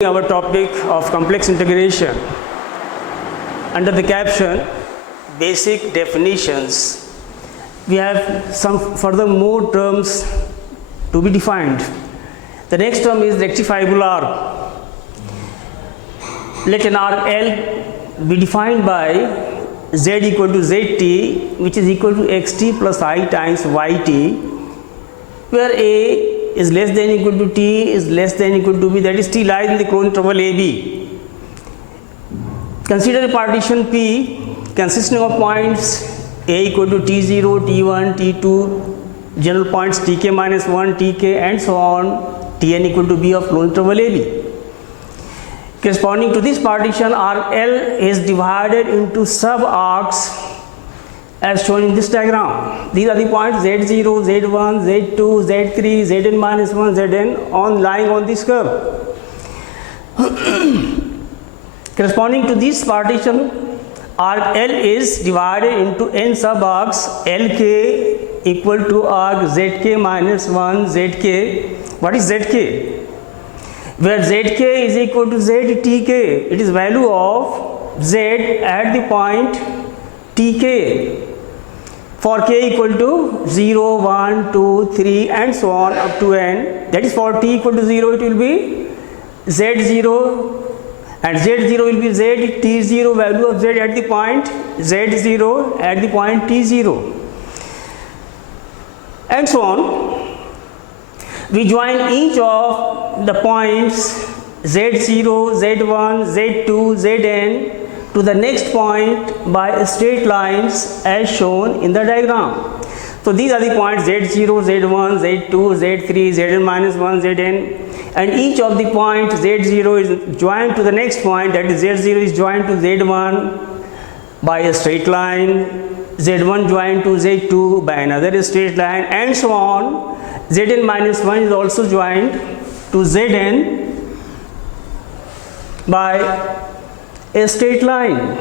Our topic of complex integration under the caption basic definitions. We have some further more terms to be defined. The next term is rectifiable arc. Let an arc L be defined by z equal to zt, which is equal to xt plus I times yt, where a is less than equal to t, is less than equal to b, that is t lies in the closed interval ab. Consider a partition P consisting of points a equal to t0, t1, t2, general points tk minus 1, tk and so on, tn equal to b of closed interval ab. Corresponding to this partition, arc L is divided into sub-arcs as shown in this diagram. These are the points z0, z1, z2, z3, zn minus 1, zn lying on this curve. Corresponding to this partition, arc L is divided into n sub-arcs Lk equal to arc Zk minus 1, Zk. What is Zk? Where Zk is equal to Ztk, it is value of Z at the point Tk. For k equal to 0, 1, 2, 3 and so on up to n, that is for t equal to 0 it will be z0 and z0 will be z, t0 value of z at the point z0 at the point t0 and so on. We join each of the points z0, z1, z2, zn to the next point by straight lines as shown in the diagram. So these are the points z0, z1, z2, z3, zn minus 1, zn, and each of the points z0 is joined to the next point, that is z0 is joined to z1 by a straight line, z1 joined to z2 by another straight line and so on. Zn minus 1 is also joined to zn by a straight line.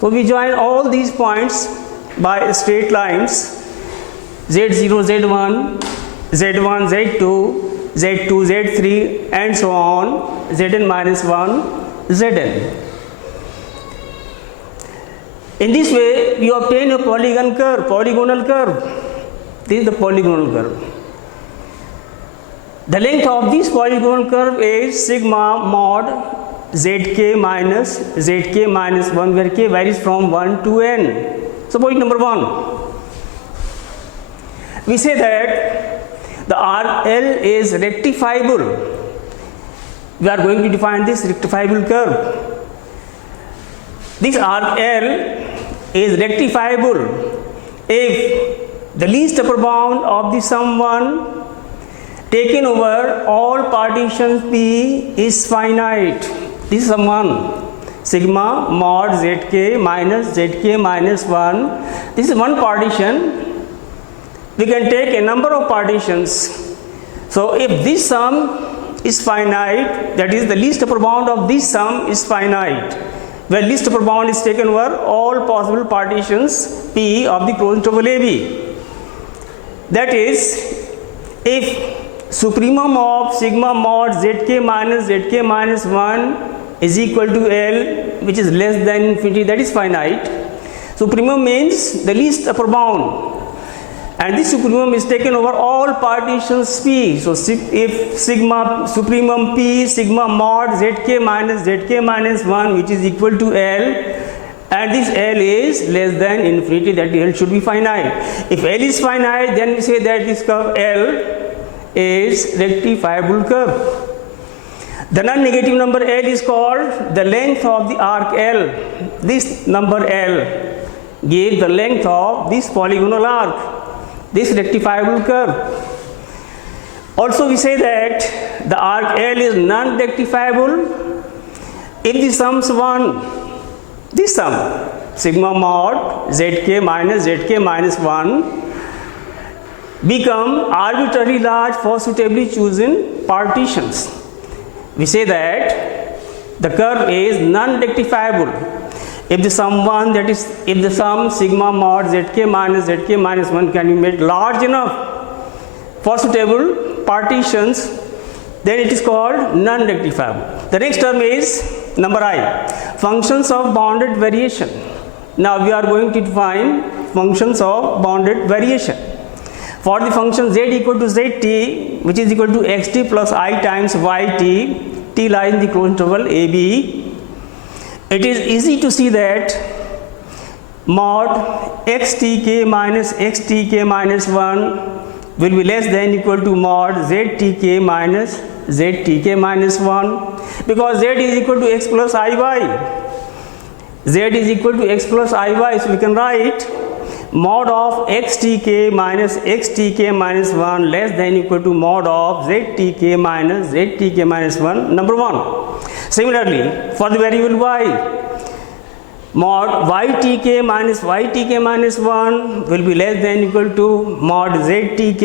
So we join all these points by straight lines z0, z1, z1, z2, z2, z3 and so on, zn minus 1, zn. In this way we obtain a polygonal curve. This is the polygonal curve. The length of this polygonal curve is sigma mod zk minus 1, where k varies from 1 to n. So point number 1, we say that the arc L is rectifiable. We are going to define this rectifiable curve. This arc L is rectifiable if the least upper bound of the sum 1 taken over all partitions P is finite. This is sum 1, sigma mod zk minus 1. This is one partition. We can take a number of partitions. So if this sum is finite, that is the least upper bound of this sum is finite, where least upper bound is taken over all possible partitions P of the closed interval AB. That is, if supremum of sigma mod zk minus 1 is equal to L, which is less than infinity, that is finite. Supremum means the least upper bound, and this supremum is taken over all partitions P. So if sigma supremum P sigma mod zk minus 1, which is equal to L, and this L is less than infinity, that L should be finite. If L is finite, then we say that this curve L is rectifiable curve. The non-negative number L is called the length of the arc L. This number L gives the length of this polygonal arc, this rectifiable curve. Also we say that the arc L is non-rectifiable if the sums 1, this sum sigma mod zk minus 1 become arbitrarily large for suitably chosen partitions. We say that the curve is non-rectifiable if the sum 1, that is if the sum sigma mod zk minus 1 can be made large enough for suitable partitions then it is called non-rectifiable. The next term is number I, functions of bounded variation. Now we are going to define functions of bounded variation. For the function z equal to zt, which is equal to xt plus I times yt, t lies in the closed interval a b, it is easy to see that mod xtk minus xtk minus 1 will be less than equal to mod ztk minus ztk minus 1, because z is equal to x plus iy. Z is equal to x plus iy, so we can write mod of xtk minus xtk minus 1 less than equal to mod of ztk minus ztk minus 1, number 1. Similarly, for the variable y, mod ytk minus ytk minus 1 will be less than equal to mod ztk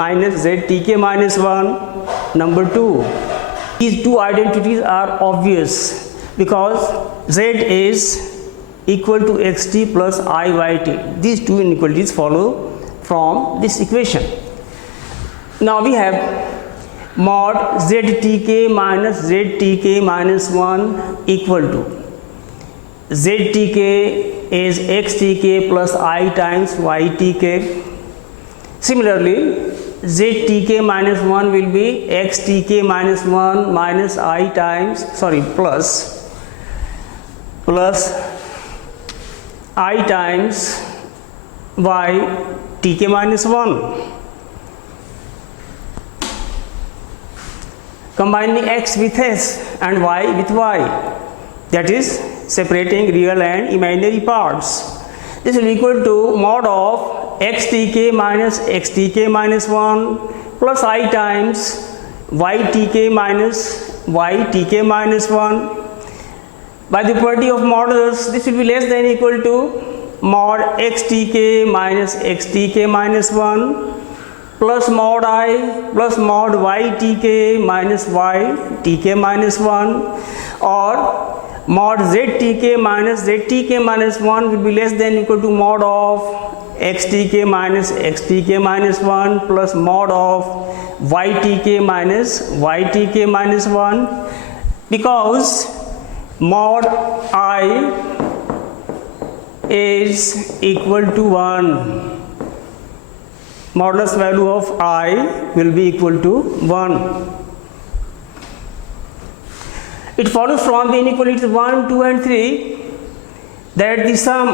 minus ztk minus 1, number 2. These two identities are obvious because z is equal to xt plus iyt. These two inequalities follow from this equation. Now we have mod ztk minus ztk minus 1 equal to ztk is xtk plus I times ytk. Similarly, ztk minus 1 will be xtk minus 1 minus I times, plus I times ytk minus 1. Combining x with s and y with y, that is separating real and imaginary parts. This will equal to mod of xtk minus xtk minus 1 plus I times ytk minus ytk minus 1. By the property of modulus, this will be less than equal to mod xtk minus xtk minus 1 plus mod I plus mod ytk minus ytk minus 1, or mod ztk minus ztk minus 1 will be less than equal to mod of xtk minus xtk minus 1 plus mod of ytk minus ytk minus 1, because mod I is equal to 1. Modulus value of I will be equal to 1. It follows from the inequalities 1, 2 and 3 that the sum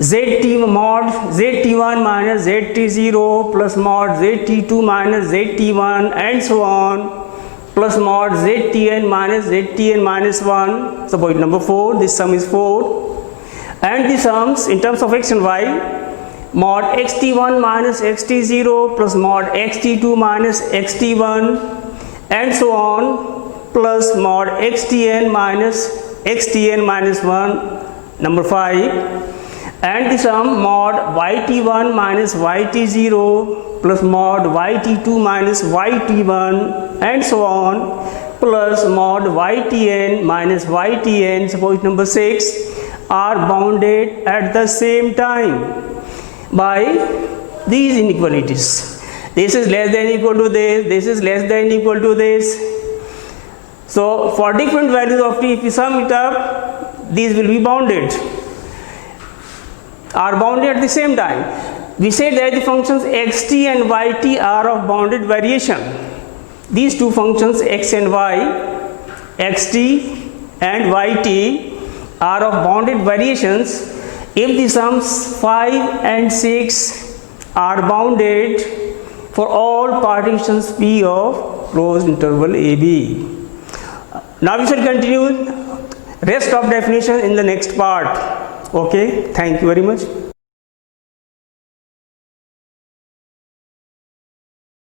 mod zt1 minus zt0 plus mod zt2 minus zt1 and so on plus mod ztn minus 1, so point number 4, this sum is 4, and the sums in terms of x and y, mod xt1 minus xt0 plus mod xt2 minus xt1 and so on plus mod xtn minus 1, number 5, and the sum mod yt1 minus yt0 plus mod yt2 minus yt1 and so on plus mod ytn minus ytn, suppose number 6, are bounded at the same time by these inequalities. This is less than equal to this is less than equal to this. So for different values of t, if we sum it up, these will be bounded, are bounded at the same time. We said that the functions xt and yt are of bounded variation. These two functions x and y, xt and yt, are of bounded variations if the sums 5 and 6 are bounded for all partitions P of closed interval AB. Now we shall continue rest of definition in the next part. Okay, thank you very much.